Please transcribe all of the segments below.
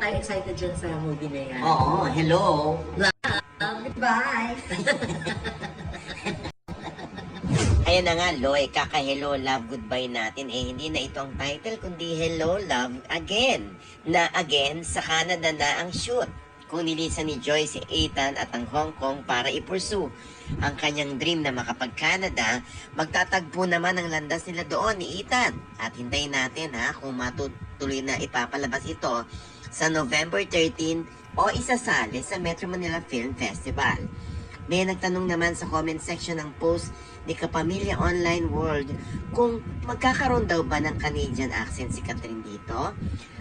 tayo excited dyan sa movie na yan. Oo, hello. Bye! Ayan na nga, Loy, kaka-hello, love, goodbye natin. Hindi na ito ang title, kundi Hello, Love, Again. Na again, sa Canada na ang shoot. Kung nilisan ni Joy si Ethan at ang Hong Kong para i-pursue ang kanyang dream na makapag-Canada, magtatagpo naman ang landas nila doon ni Ethan. At hintayin natin kung matutuloy na ipapalabas ito sa November 13 o isasali sa Metro Manila Film Festival. May nagtanong naman sa comment section ng post ni Kapamilya Online World kung magkakaroon daw ba ng Canadian accent si Catherine dito.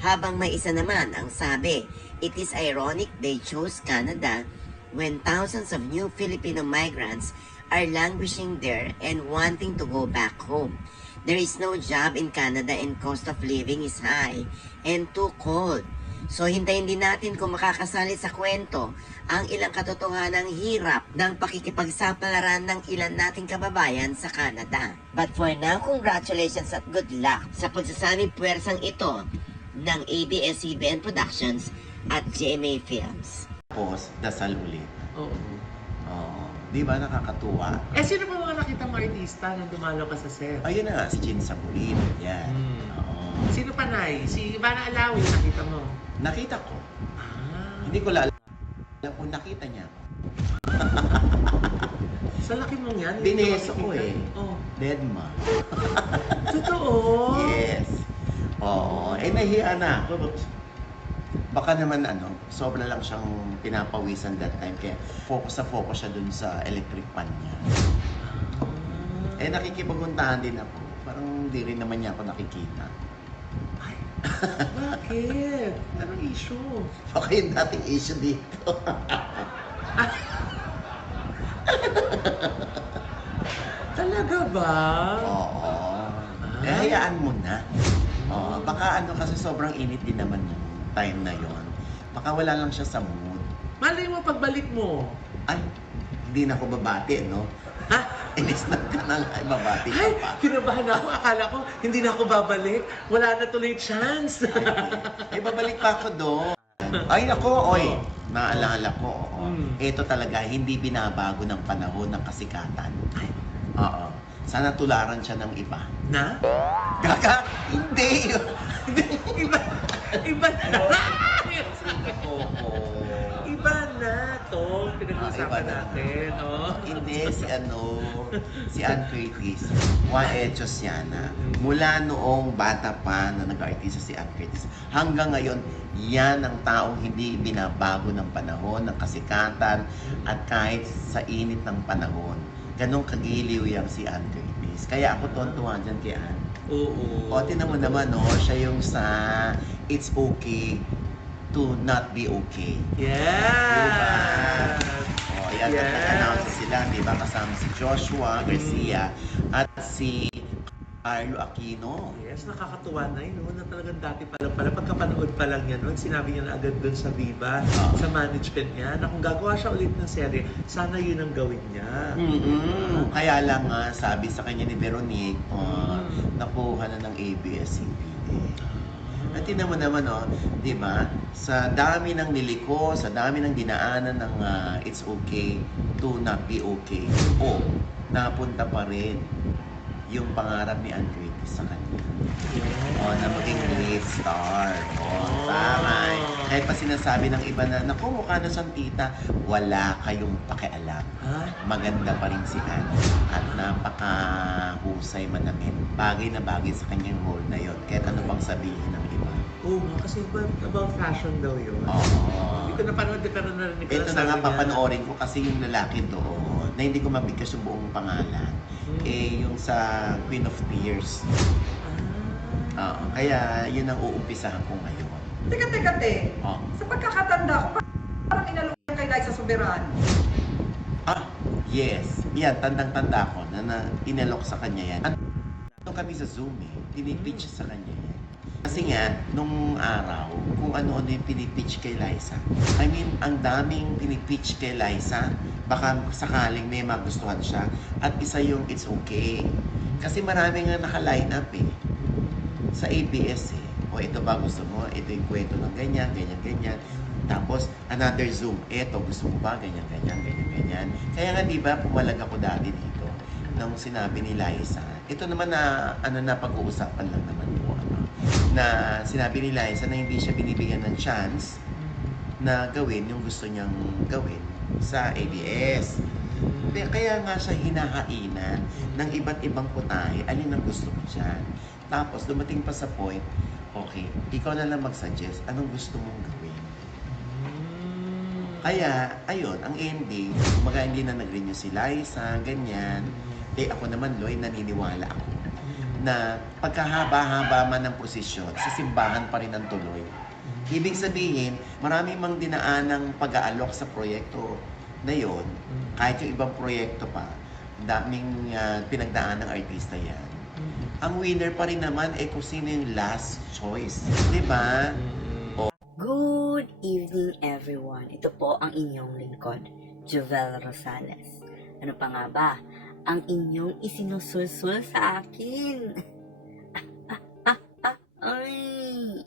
Habang may isa naman ang sabi, it is ironic they chose Canada when thousands of new Filipino migrants are languishing there and wanting to go back home. There is no job in Canada and cost of living is high and too cold. So hintayin din natin kung makakasali sa kwento ang ilang katotohanang hirap ng pakikipagsapalaran ng ilan nating kababayan sa Canada. But for now, congratulations at good luck sa pagsasami puwersang ito ng ABS-CBN Productions at GMA Films. Tapos, dasal ulit. Oo. Oo. Di ba nakakatuwa? Sino pa mga nakita mo artista nung dumalo ka sa set? Ayun na nga, si Jean Sapurin. Yan. Oo. Sino pa, Nay? Si Ivana Alawi, nakita mo? Nakita ko. Hindi ko alam kung nakita niya ako. Sa laki mong yan? Dineso ko eh. Oh. Deadma. Totoo? Yes. Oo. Nahiya na ako. Baka naman sobra lang siyang pinapawisan that time. Kaya focus siya dun sa electric pan niya. Nakikipaguntahan din ako. Parang hindi rin naman niya ako nakikita. Ay, bakit? Anong issue? Baka yung dating issue dito. Talaga ba? Oo. Hayaan mo na. Oo. Baka kasi sobrang init din naman yung time na yon. Baka wala lang siya sa mood. Malay mo pagbalik mo. Ay, hindi na ako babati, no? Ha? Inis na ka na nga, babati ka Ay, pa. kinabahan ako. Akala ko, hindi na ako babalik. Wala na tuloy chance. Babalik pa ako doon. Ay, nako, oy. Naalala ko, oo. Ito talaga, hindi binabago ng panahon ng kasikatan. Ay, oo. Sana tularan siya ng iba. Na? Gaga? Hindi. Iba na. Oo. Iba na to. Pinag-usapan Iba na. natin, no? Hindi, si Ann Curtis. Juan Hechos yan. Mula noong bata pa na nag-artista si Ann Curtis, hanggang ngayon, yan ang taong hindi binabago ng panahon, ng kasikatan, at kahit sa init ng panahon. Ganong kagiliw yang si Ann Curtis. Kaya ako tontuwa dyan kay Ann. Oo. O, tinan mo naman, no? Siya yung sa It's Okay to Not Be Okay. Yeah! O, yan, Yes. nag-announce sila, di ba? Kasama si Joshua Garcia at si Carlo Aquino. Yes, nakakatuwa na yun, no? Na talagang dati pa lang pala, pagkapanood pa lang yan, no? Sinabi niya na agad doon sa Viva, sa management niya, na kung gagawa siya ulit ng serye, sana yun ang gawin niya. Kaya lang nga, sabi sa kanya ni Veronique, nakuha na ng ABS-CBN. At tinan mo naman, di ba? Sa dami ng niliko, sa dami ng dinaanan ng It's Okay to Not Be Okay, napunta pa rin yung pangarap ni Ann Curtis sa kanya. Na maging great star. Tama. Kahit pa sinasabi ng iba na, naku, mukha na siyang tita, wala kayong pakialam. Maganda pa rin si Ann. At napakahusay manamit. Bagay na bagay sa kanyang role na yon. Kahit ano bang sabihin ng iba. Oo nga, kasi about fashion daw yun. Hindi ko napanood, pero narinig ko Ito na nga, papanoorin ko kasi yung lalaki doon, na hindi ko mabigkas yung buong pangalan. Yung sa Queen of Tears. Kaya yun ang uumpisahan ko ngayon. Teka, te. Sa pagkakatanda ko, parang inalungan kay Liza Soberano. Yes. Yan, tandang-tanda ko na inalok sa kanya yan. Nung kami sa Zoom pinipitch sa kanya yan. Kasi nga, nung araw, kung ano-ano yung pinipitch kay Liza. I mean, ang daming pinipitch kay Liza. Baka sakaling may magustuhan siya. At isa yung It's Okay. Kasi marami nga naka-line up sa ABS O ito ba gusto mo? Ito yung kwento ng ganyan, ganyan, ganyan. Tapos, another Zoom. Eto, gusto mo ba? Ganyan, ganyan, ganyan, ganyan. Kaya nga, di ba, pumalag ako dati dito nung sinabi ni Liza. Ito naman na, na pag-uusapan lang naman po, na sinabi ni Liza na hindi siya binibigyan ng chance na gawin yung gusto niyang gawin sa ABS. Kaya nga siya hinahainan ng iba't ibang putahe, alin ang gusto mo dyan. Tapos, dumating pa sa point, okay, ikaw na lang mag-suggest anong gusto mong gawin. Kaya, ayun, ang ending, kumaga hindi na nag-renew si Liza, ganyan. Ako naman, Loy, naniniwala ako na pagkahaba-haba man ng prosesyon, sa simbahan pa rin ang tuloy. Ibig sabihin, marami mang dinaanang pag-aalok sa proyekto na yon, kahit yung ibang proyekto pa, daming pinagdaan ng artista yan. Ang winner pa rin naman kung sino yung last choice. Di ba? Good evening everyone. Ito po ang inyong lingkod, Jovel Rosales. Ano pa nga ba? Ang inyong isinusulsul sa akin. Ay!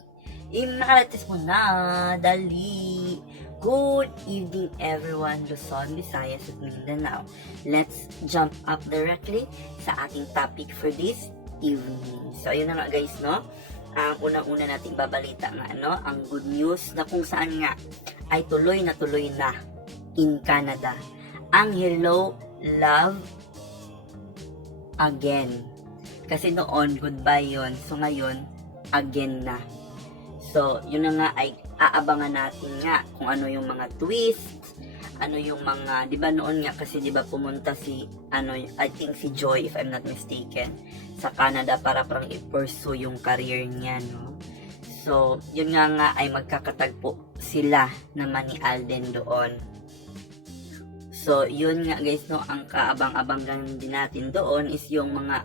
Nakaratis mo na. Dali. Good evening everyone, Luzon, Visayas at Mindanao. Let's jump up directly sa ating topic for this evening. So, ayun na nga guys, no? Ang unang-una nating babalita nga, no? Ang good news na kung saan nga ay tuloy na in Canada. Ang Hello, Love Again. Kasi noon, goodbye yon. So, ngayon, again na. So, yun na nga ay aabangan natin nga kung ano yung mga twists, ano yung mga, di ba noon nga kasi di ba pumunta si, I think si Joy, if I'm not mistaken, sa Canada para parang i-pursue yung career niya, no? So, yun nga ay magkakatagpo sila naman ni Alden doon. So, yun nga guys, no, ang kaabang-abangan din natin doon is yung mga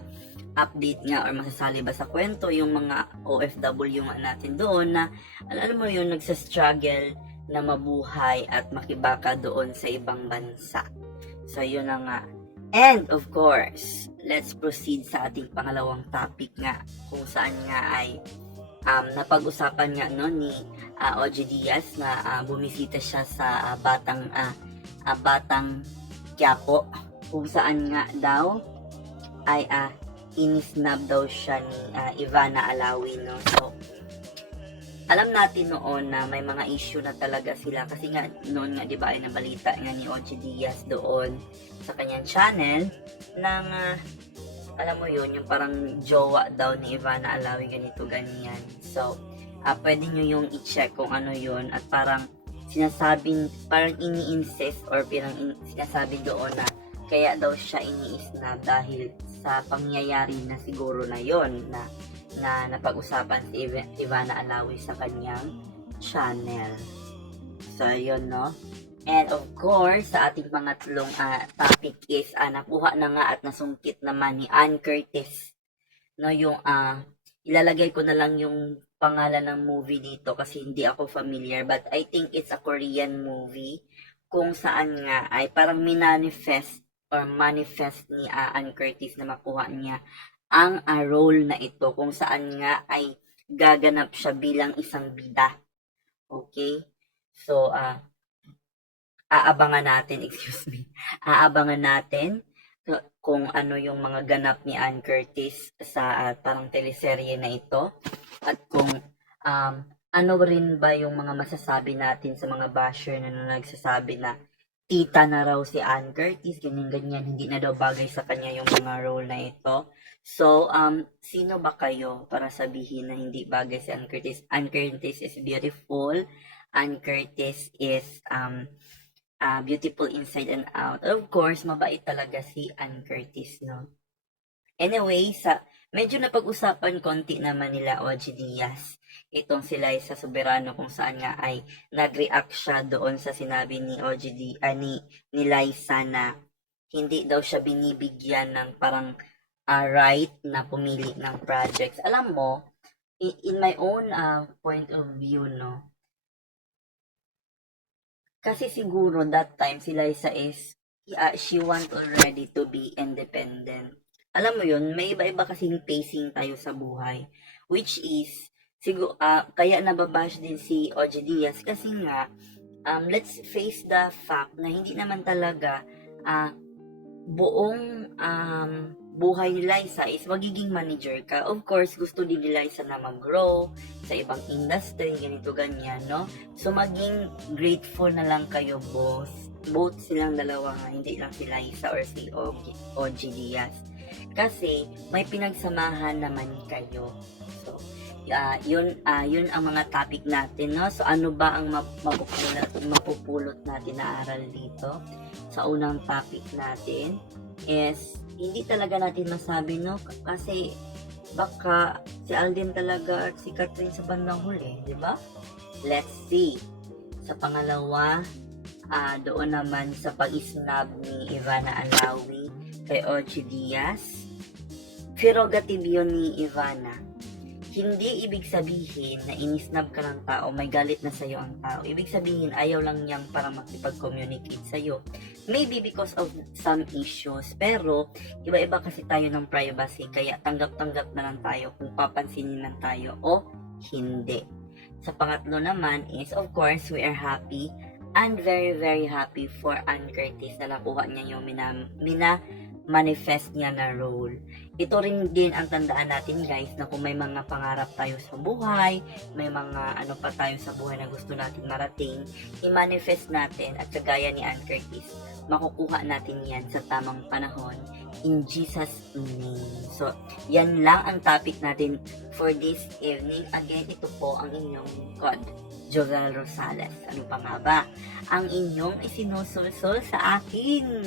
update nga or masasali ba sa kwento yung mga OFW nga natin doon na alam mo yun, nagsa-struggle na mabuhay at makibaka doon sa ibang bansa. So, yun na nga. And of course, let's proceed sa ating pangalawang topic nga kung saan nga ay napag-usapan nga no ni OG Diaz na bumisita siya sa Batang Quiapo kung saan nga daw ay inisnab daw siya ni Ivana Alawi, no? So, alam natin noon na may mga issue na talaga sila kasi nga noon nga 'di ba ay nabalita nga ni OG Diaz doon sa kanyang channel ng alam mo yun, yung parang jowa daw ni Ivana Alawi ganito ganyan. So, pwede nyo yung i-check kung ano yun at parang sinasabing, parang ini-insist or sinasabi doon na kaya daw siya ini-snub dahil sa pangyayari na siguro na yon na napag-usapan si Ivana Alawi sa kanyang channel. So, yun, no? And of course, sa ating pangatlong topic is nakuha na nga at nasungkit naman ni Ann Curtis. No, yung ilalagay ko na lang yung pangalan ng movie dito kasi hindi ako familiar but I think it's a Korean movie kung saan nga ay parang manifest ni Ann Curtis na makuha niya ang role na ito kung saan nga ay gaganap siya bilang isang bida. Okay? So, aabangan natin kung ano yung mga ganap ni Ann Curtis sa parang teleserye na ito at kung ano rin ba yung mga masasabi natin sa mga basher na nagsasabi na tita na raw si Ann Curtis, ganyan-ganyan, hindi na daw bagay sa kanya yung mga role na ito. So, sino ba kayo para sabihin na hindi bagay si Ann Curtis? Ann Curtis is beautiful. Ann Curtis is beautiful inside and out. Of course, mabait talaga si Ann Curtis, no? Anyway, medyo napag-usapan konti naman nila OG Diaz. Itong si Liza Soberano kung saan nga ay nag-react siya doon sa sinabi ni ni Liza na hindi daw siya binibigyan ng parang right na pumili ng projects. Alam mo, in my own point of view, no, kasi siguro that time si Liza is she want already to be independent. Alam mo yun, may iba-iba kasing pacing tayo sa buhay, which is siguro, kaya nababash din si OG Diaz kasi nga, let's face the fact na hindi naman talaga buong buhay ni Liza is magiging manager ka. Of course, gusto din ni Liza na mag-grow sa ibang industry, ganito, ganyan, no? So, maging grateful na lang kayo, boss. Both silang dalawa nga, hindi lang si Liza or si OG Diaz. Kasi, may pinagsamahan naman kayo. So, yun ang mga topic natin, no? So, ano ba ang mapupulot natin na aral dito? Sa unang topic natin is hindi talaga natin masabi, no? Kasi baka si Alden talaga at si Catherine sa bandang huli, di ba? Let's see. Sa pangalawa, doon naman sa pag-isnab ni Ivana Alawi kay OG Diaz. Prerogative yun ni Ivana. Hindi ibig sabihin na inisnab ka ng tao, may galit na sa'yo ang tao. Ibig sabihin, ayaw lang niyang para makipag-communicate sa'yo. Maybe because of some issues. Pero, iba-iba kasi tayo ng privacy. Kaya tanggap-tanggap na lang tayo kung papansinin man tayo o hindi. Sa pangatlo naman is, of course, we are happy and very, very happy for Ann Curtis na nakuha niya yung manifest niya na role. Ito rin din ang tandaan natin, guys, na kung may mga pangarap tayo sa buhay, may mga ano pa tayo sa buhay na gusto natin marating, i-manifest natin at kagaya ni Ann Curtis, makukuha natin yan sa tamang panahon in Jesus' name. So, yan lang ang topic natin for this evening. Again, ito po ang inyong God, Joel Rosales. Ano pa nga ba? Ang inyong isinusulsul sa akin.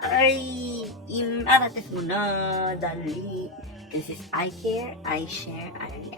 Ay, imarates mo na, dali. This is I Care, I Share, I Relate.